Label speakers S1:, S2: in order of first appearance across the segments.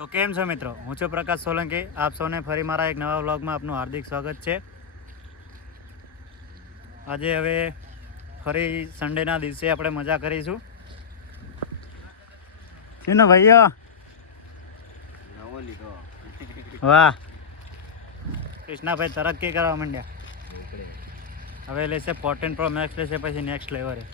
S1: સો કેમ છો મિત્રો? હું છું પ્રકાશ સોલંકી. આપ સૌને ફરી મારા એક નવા વ્લોગમાં આપનું હાર્દિક સ્વાગત છે. આજે હવે ફરી સન્ડેના દિવસે આપણે મજા કરીશું. શીનો ભાઈઓ? વાહ. કૃષ્ણાભાઈ તરક્કી કરવા માંડ્યા. હવે લેશે ફોર્ટીન પ્રો મેક્સ લેશે પછી નેક્સ્ટ લેવરે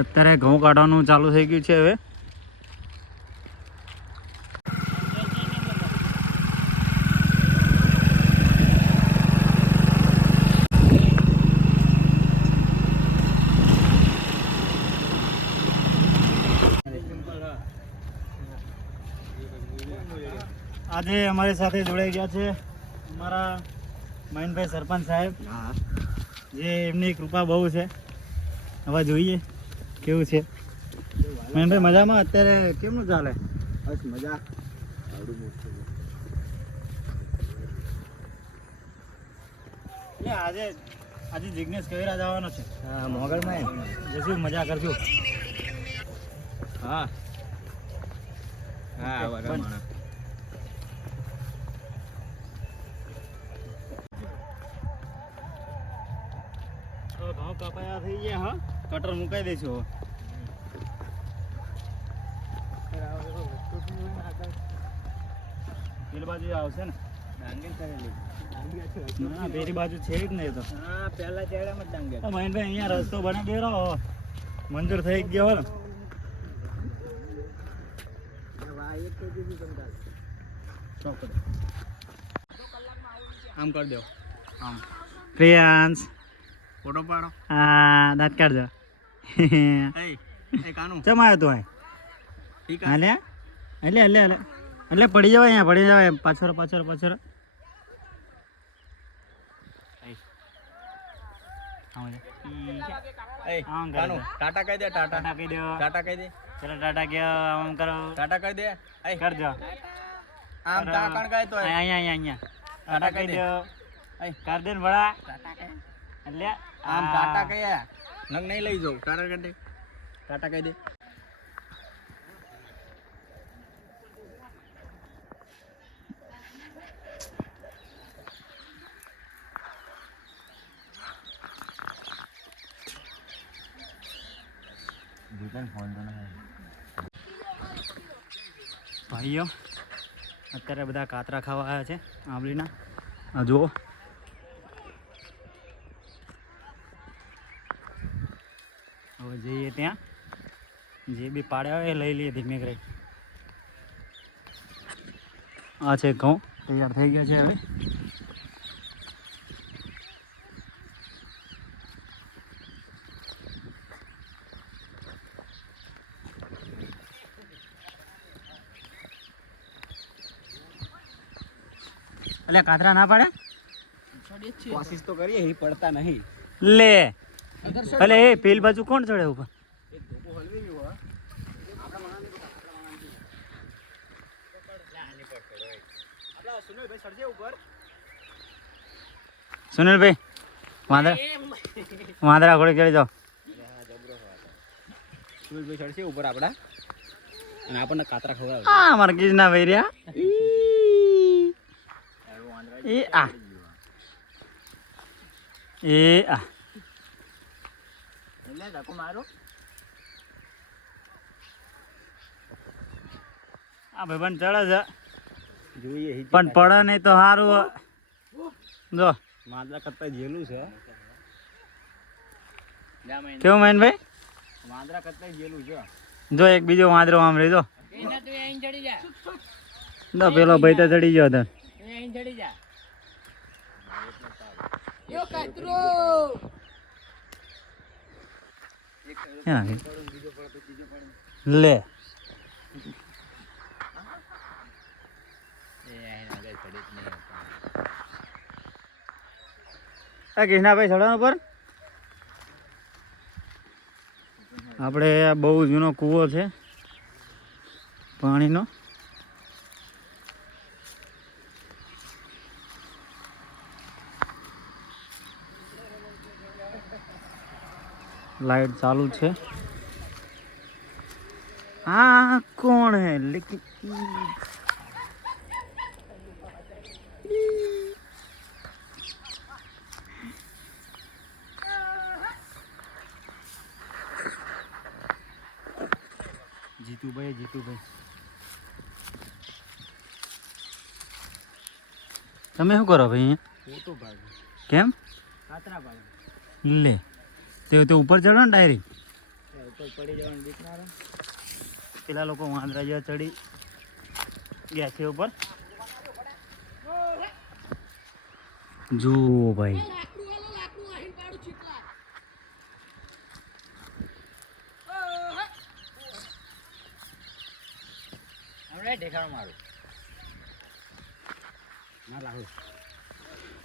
S1: અત્યારે ઘઉં કાઢવાનું ચાલુ થઈ ગયું છે હવે. આજે અમારી સાથે જોડાઈ ગયા છે અમારા મહેનભાઈ સરપંચ સાહેબ.
S2: હા.
S1: જે એમની કૃપા બહુ છે. હવે જોઈએ. કેવું છે? મહેનભાઈ મજામાં? અત્યારે કેમનું ચાલે?
S2: બસ મજા.
S1: આજે આજે જિજ્ઞેશ કવિરા જવાનો છે.
S2: હા મોગલમાં
S1: જશું મજા કરશું.
S2: હા. હા બરાબર
S1: ઘઉં કપાયા થઈ ગયા હા? કટર મુકાઈ દઈશું બાજુ આવશે ને. પેલી બાજુ છે જ નહીં તો.
S2: પેલા ડાંગર.
S1: તો મહેનભાઈ અહીંયા રસ્તો બનાવી દે મંજૂર થઈ ગયો ને.
S2: આમ કરી દો.
S1: આમ. પ્રિયાંશ
S2: ફોટો પાડો.
S1: આ દાંત કાઢજો. ચમ આવ્યો તું અહીં.
S2: ઠીક
S1: હાલે? એટલે એટલે એટલે પડી જવાય અહીંયા પડી જવાય પાછળ પાછળ પાછળ.
S2: ટાટા કહી દે ટાટા.
S1: ટાટા કહી દો.
S2: ટાટા કહી દે.
S1: ચલો ટાટા કે આમ કરો.
S2: ટાટા કહી દે. અહીં
S1: કરજો.
S2: આમ ટા કણ કહે તો
S1: અહીંયા અહીંયા અહીંયા ટાટા કહી દો.
S2: અહીં
S1: કર દે ને ભડા એટલે
S2: આમ ટાટા કહે. નંગ નહીં લઈ જાઉં ટાટા કહી દે. ટાટા કહી દે.
S1: ભાઈઓ, અત્યારે બધા કાતરા ખાવા આવ્યા છે, આંબલીના. આ જુઓ. હવે જઈએ ત્યાં. જે બી પાડ્યા હોય એ લઈ લઈએ ધીમે કરી આ છે ઘઉં, તૈયાર થઈ ગયા છે હવે. એટલે કાતરા ના પડે?
S2: કોશિશ તો કરીએ એ પડતા નહીં.
S1: લે. એટલે એ પેલ બાજુ કોણ ચડે ઉપર? સુનિલભાઈ વાંદરા વાંદરા ઘોડે ચડી જાઓ.
S2: સુનિલભાઈ ચડશે ઉપર આપડા અને આપણને કાતરા ખવડાવે
S1: આ મારા ભાઈ વૈર્યા. એ આ એ આ
S2: એટલે ધક્કો મારો
S1: આ ભાઈબંધ ચડે છે.
S2: જોઈએ
S1: પણ પડે નહીં તો સારું જો.
S2: માદલા કરતા જેલું છે.
S1: કેવું મહેનભાઈ
S2: વાંદરા કરતા જેલું છે.
S1: જો એક બીજો વાંદરો આમ રહી જો. જો પેલો ભાઈ તો ચડી ગયો હતો યો ગઈ? લે. આ કૃષ્ણાભાઈ ચડવાનો પર? આપણે આ બહુ જૂનો કૂવો છે પાણીનો. लाइट चालू छे। आ कौन है? लेकिन जीतू भाई जीतू भाई તમે શું કરો ભાઈ કેમ?
S2: ખાતરા ભાઈ
S1: લે. તે તે ઉપર ચડો ને ડાયરેક્ટ
S2: ઉપર પડી જવાનું બીક
S1: પેલા લોકો વાંદરા જેવા ચડી ગયા છે ઉપર. જુઓ ભાઈ.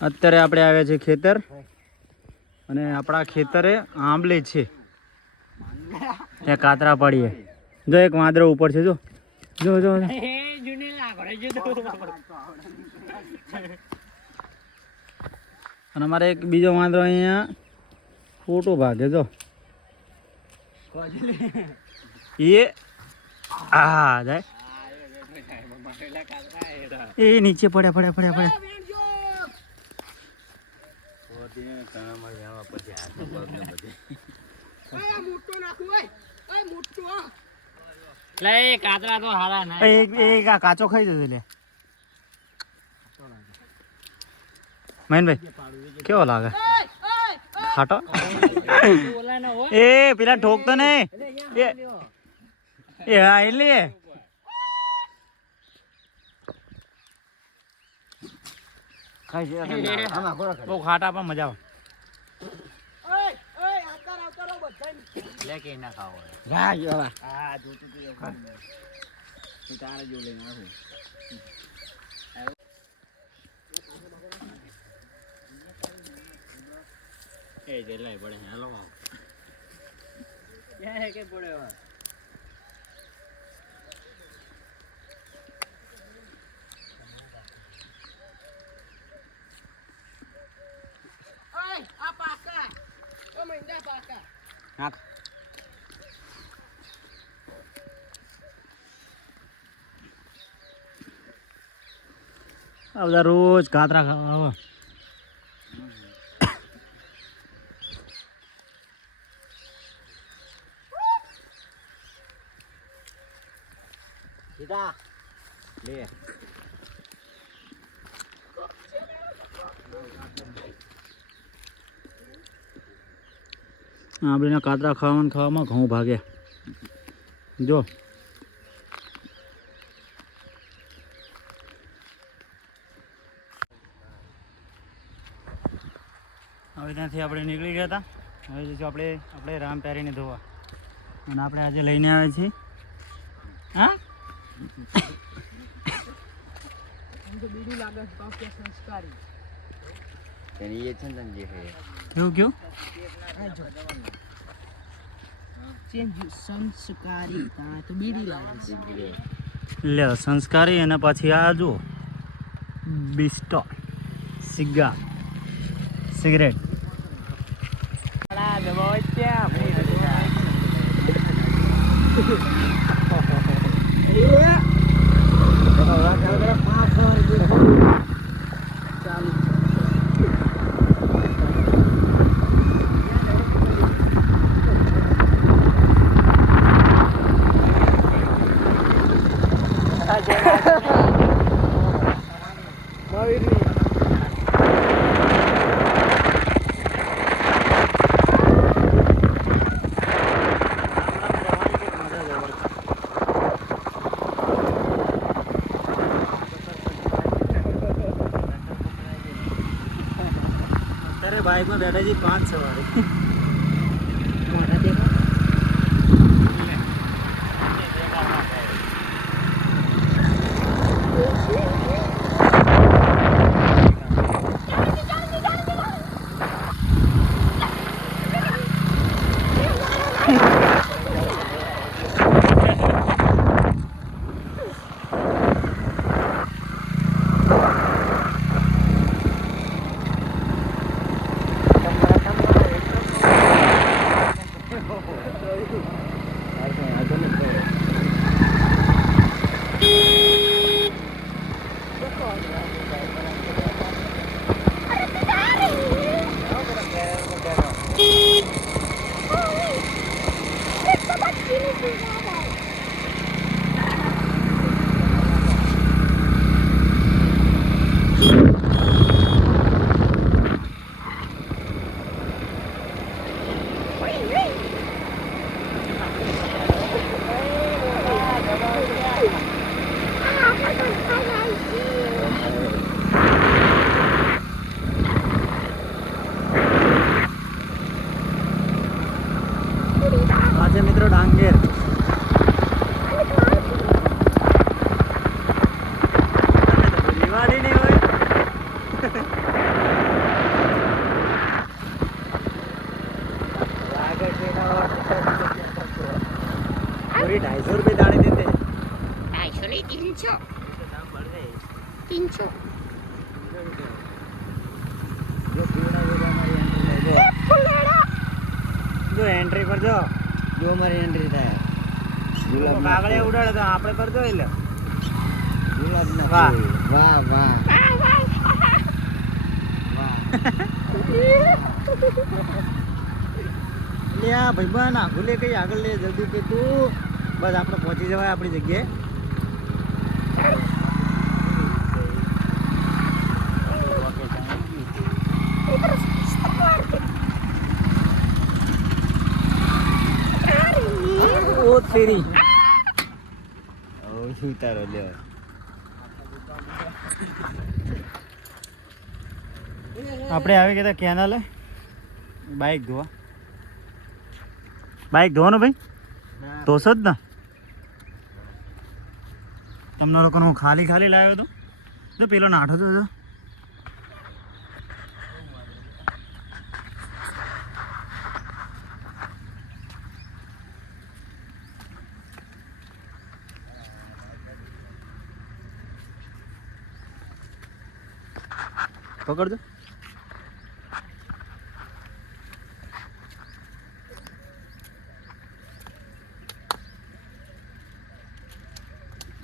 S1: અત્યારે આપણે આવ્યા છે ખેતર. અને આપણા ખેતરે આંબલે છે. ત્યાં કાતરા પડીએ. જો એક વાંદરો ઉપર છે જો. જો જો અને અમારે એક બીજો વાંદરો અહીંયા ફોટો ભાગે જો. એ આ જાય. એ નીચે પડ્યા પડ્યા પડ્યા પડ્યા.
S2: લે કાતરા તો હારા ના.
S1: એક એક આ કાચો ખાઈ જશે લે. મહેનભાઈ કેવો લાગે? ખાટો? એ પેલા ઠોકતો નહીં. એ એ હા એટલે બહુ ખાટા પણ મજા આવે.
S2: લે કે ના ખાવો હા જોતું તું એવું તારે જો લઈને આવું. એ જેટલાય પડે હેલો. કે પડે હવે? નાખ.
S1: આ બધા રોજ કાતરા ખાવા આવે
S2: સીધા. લે.
S1: આંબલીના કાતરા ખાવામાં ખાવામાં ઘઉં ભાગે. જો. હવે ત્યાંથી આપણે નીકળી ગયા હતા. હવે જઈશું આપણે આપણે રામ પ્યારીને ધોવા. અને આપણે આજે લઈને આવ્યા છીએ. હા?
S2: એની એ છે જે છે
S1: કેવું કેવું
S3: સંસ્કારી તા તો બીડી લાગે છે
S1: લે સંસ્કારી અને પછી આ જુઓ. બિસ્ટો સિગા cigarette. the boy champ. Yeah. અત્યારે બાઇકમાં બેઠા છીએ પાંચ સવારે. જો એન્ટ્રી પર જો.
S2: જો અમારી એન્ટ્રી થાય. ગુલાબ
S1: કાગળે ઉડાડે તો આપણે કરજો એટલે
S2: ગુલાબ ના
S1: વાહ.
S2: વાહ વાહ.
S1: લે આ ભાઈબંધ ના ભૂલે કઈ આગળ લે જલ્દી કે તું. બસ આપણે પહોંચી જવાય આપણી જગ્યાએ. ઓ
S2: શું તારો લ્યો?
S1: આપણે આવી ગયા કેનાલ. બાઇક ધોવા. બાઇક ધોવાનો ભાઈ? ધોશો જ ને. તમને લોકોને હું ખાલી ખાલી લાવ્યો હતો પેલો નાઠો તો પકડજો.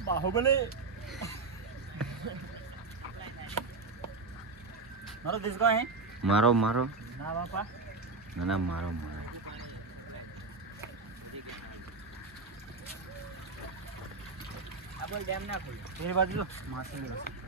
S1: બાહુબલી. મારો દિસકો હે
S2: મારો મારો.
S1: ના બાપા.
S2: ના ના મારો મારો.
S1: આ બોલ ડેમ ના ખોલ એ બાજુ માસી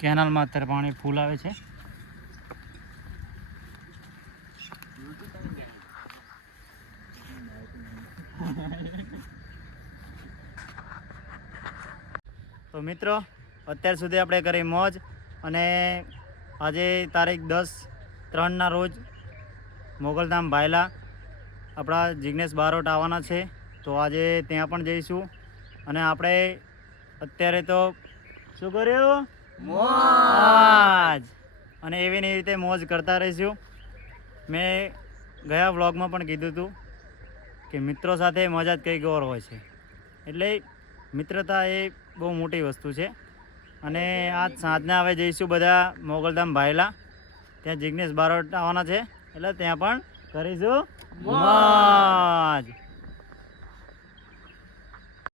S1: કેનાલમાં અત્યારે પાણી ફૂલ આવે છે. તો મિત્રો, અત્યાર સુધી આપણે કરી મોજ અને આજે તારીખ દસ ત્રણના રોજ મોગલધામ ભાયલા આપણા જિગ્નેશ બારોટ આવવાના છે. તો આજે ત્યાં પણ જઈશું. અને આપણે અત્યારે તો શું કર્યું? મોજ. અને એવી ને એવી રીતે મોજ કરતા રહીશું. મેં ગયા વ્લોગમાં પણ કીધું હતું કે મિત્રો સાથે મજા જ કંઈક ઓર હોય છે. એટલે મિત્રતા એ બહુ મોટી વસ્તુ છે. અને આજ સાંજના હવે જઈશું બધા મોગલધામ ભાયલા. ત્યાં જિગ્નેશ બારોટ આવવાના છે. એટલે ત્યાં પણ કરીશું મોજ.